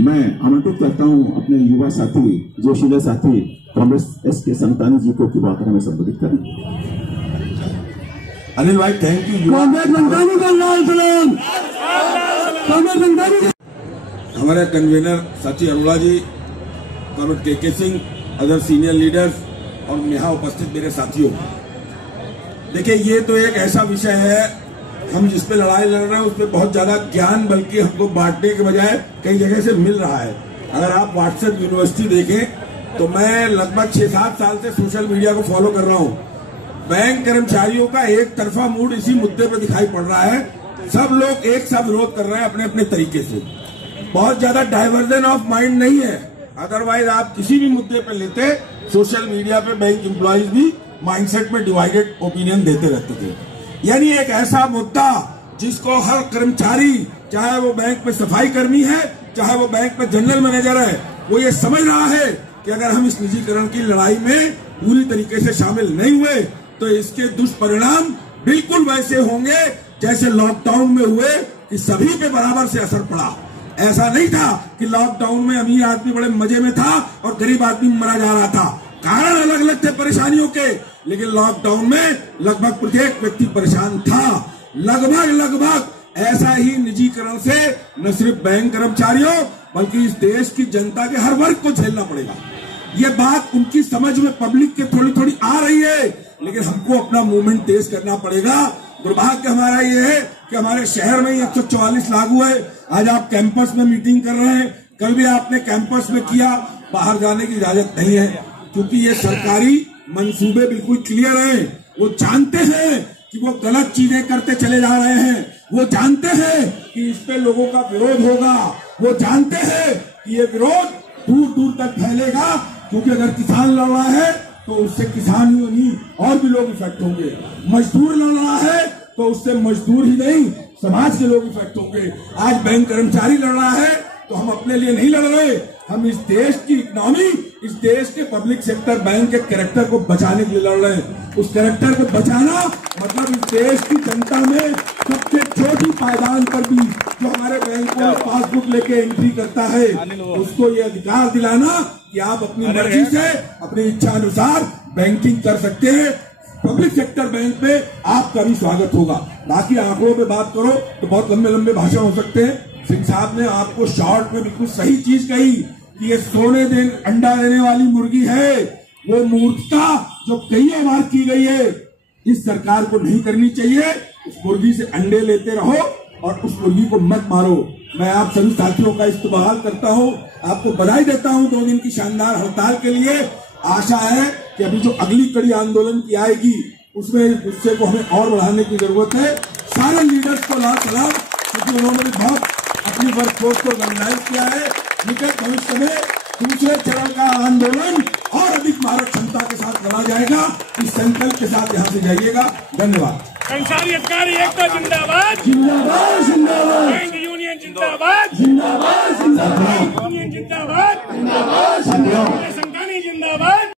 मैं आमंत्रित करता हूं अपने युवा साथी जोशीले साथी कांग्रेस के संतानी जी को कि बात हमें संबोधित करें। अनिल भाई थैंक यू। हमारे कन्वीनर साथी अरोड़ा जी, कॉमरेड के सिंह, अदर सीनियर लीडर्स और यहाँ उपस्थित मेरे साथियों, देखिए ये तो एक ऐसा विषय है, हम जिस पे लड़ाई लड़ रहे हैं उस पे बहुत ज्यादा ज्ञान बल्कि हमको बांटने के बजाय कई जगह से मिल रहा है। अगर आप व्हाट्सएप यूनिवर्सिटी देखें तो मैं लगभग 6-7 साल से सोशल मीडिया को फॉलो कर रहा हूँ। बैंक कर्मचारियों का एक तरफा मूड इसी मुद्दे पर दिखाई पड़ रहा है। सब लोग एक साथ विरोध कर रहे हैं अपने अपने तरीके से, बहुत ज्यादा डाइवर्जन ऑफ माइंड नहीं है। अदरवाइज आप किसी भी मुद्दे पर लेते, सोशल मीडिया पे बैंक एम्प्लॉइज भी माइंडसेट में डिवाइडेड ओपिनियन देते रहते थे। यानी एक ऐसा मुद्दा जिसको हर कर्मचारी, चाहे वो बैंक में सफाई कर्मी है, चाहे वो बैंक में जनरल मैनेजर है, वो ये समझ रहा है कि अगर हम इस निजीकरण की लड़ाई में पूरी तरीके से शामिल नहीं हुए तो इसके दुष्परिणाम बिल्कुल वैसे होंगे जैसे लॉकडाउन में हुए कि सभी पे बराबर से असर पड़ा। ऐसा नहीं था कि लॉकडाउन में अमीर आदमी बड़े मजे में था और गरीब आदमी मरा जा रहा था। कारण अलग अलग थे परेशानियों के, लेकिन लॉकडाउन में लगभग प्रत्येक व्यक्ति परेशान था। लगभग ऐसा ही निजीकरण से न सिर्फ बैंक कर्मचारियों बल्कि इस देश की जनता के हर वर्ग को झेलना पड़ेगा। ये बात उनकी समझ में पब्लिक के थोड़ी थोड़ी आ रही है, लेकिन हमको अपना मूवमेंट तेज करना पड़ेगा। दुर्भाग्य हमारा ये है कि हमारे शहर में 144 लागू है। आज आप कैंपस में मीटिंग कर रहे हैं, कल भी आपने कैंपस में किया। बाहर जाने की इजाजत नहीं है क्योंकि ये सरकारी मंसूबे बिल्कुल क्लियर हैं। वो जानते हैं कि वो गलत चीजें करते चले जा रहे हैं, वो जानते हैं कि इस पे लोगों का विरोध होगा, वो जानते हैं कि ये विरोध दूर दूर तक फैलेगा। क्योंकि अगर किसान लड़ रहा है तो उससे किसान ही नहीं और भी लोग इफेक्ट होंगे। मजदूर लड़ रहा है तो उससे मजदूर ही नहीं समाज के लोग इफेक्ट होंगे। आज बैंक कर्मचारी लड़ रहा है तो हम अपने लिए नहीं लड़ रहे, हम इस देश की इकोनॉमी, इस देश के पब्लिक सेक्टर बैंक के कैरेक्टर को बचाने के लिए लड़ रहे हैं। उस कैरेक्टर को बचाना मतलब इस देश की जनता में सबसे छोटी पायदान पर भी जो हमारे बैंक में पासबुक लेके एंट्री करता है उसको ये अधिकार दिलाना कि आप अपनी मर्जी से अपनी इच्छा अनुसार बैंकिंग कर सकते हैं। पब्लिक सेक्टर बैंक में आपका भी स्वागत होगा। बाकी आंकड़ों पे बात करो तो बहुत लंबे लंबे भाषण हो सकते हैं। सिंह साहब ने आपको शॉर्ट में बिल्कुल सही चीज कही कि ये सोने अंडा देने वाली मुर्गी है। वो मूर्खता जो कई बार की गई है इस सरकार को नहीं करनी चाहिए। उस मुर्गी से अंडे लेते रहो और उस मुर्गी को मत मारो। मैं आप सभी साथियों का इस्तेमाल करता हूं, आपको बधाई देता हूं 2 दिन की शानदार हड़ताल के लिए। आशा है कि अभी जो अगली कड़ी आंदोलन की आएगी उसमें गुस्से को हमें और बढ़ाने की जरूरत है। सारे लीडर्स को लाल सलाम, क्योंकि उन्होंने बहुत अपनी वर्कफोर्स को ऑर्गेनाइज किया है। निकट भविष्य में दूसरे चरण का आंदोलन और अधिक मारक क्षमता के साथ लड़ा जाएगा। इस संकल्प के साथ यहाँ से जाइएगा। धन्यवाद। कर्मचारी अधिकारी एकता जिंदाबाद, जिंदाबाद जिंदाबाद, बैंक यूनियन जिंदाबाद, जिंदाबाद जिंदाबाद, यूनियन जिंदाबाद, जिंदाबाद, संतानी जिंदाबाद।